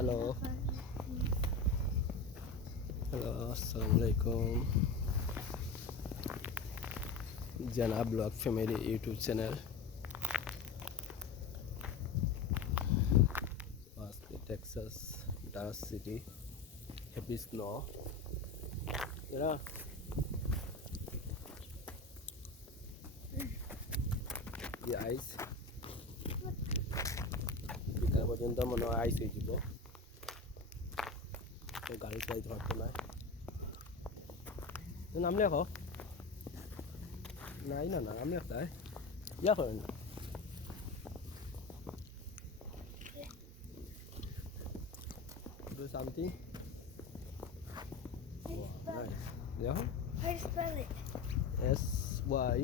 Hello, assalamualaikum. Jana Blog Family YouTube channel. Texas, Dallas City. Heavy snow. The ice. বিকাল পর্যন্ত মনে হয় আইস হয়ে যাব। গাড়ি চালাইতে পারতো না। নামলে এখন নাই না নামলে তাই ইয়া করেন না। Do something. Nice. Yeah. How do you spell it? S Y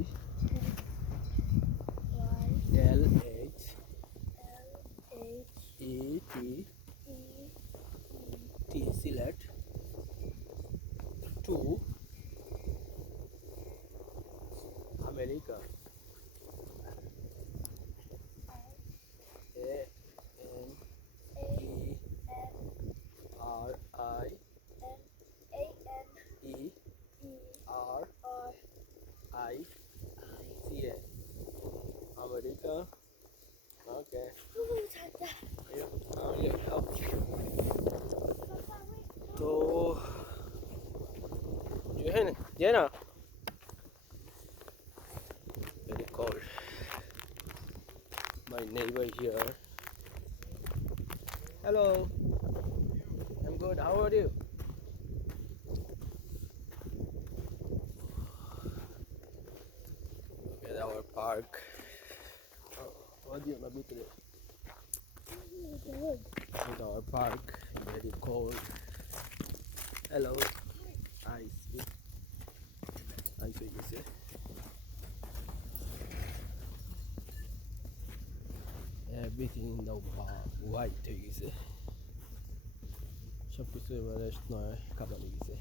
L H E T T select 2 America A N E R I E R I C A America. Okay. तो जो है ना ये ना very cold. My neighbor here. Hello. I'm good. How are you? Look at our park. What do you want me to do? At our park, very cold. Hello. Ice. Ice হয়ে গেছে। Everything in the white হয়ে গেছে। সব কিছু এবারে নয় কাদা লেগেছে।